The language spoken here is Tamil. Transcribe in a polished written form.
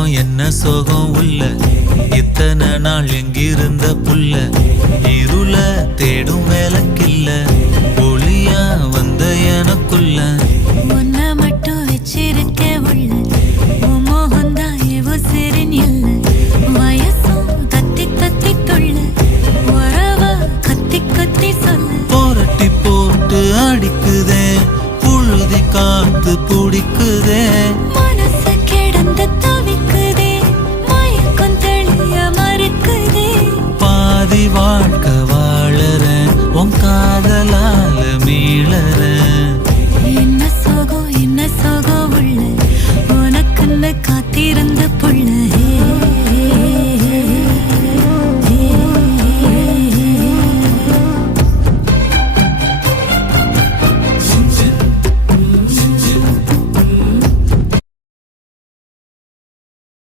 சோகம் என்ன சோகம் உள்ள இத்தனை நாள் எங்கிருந்த புல்ல இருள தேடும் வேலைக்கில்ல ஒளியா வந்த எனக்குள்ள உன்னை மட்டும் வச்சிருக்க உள்ள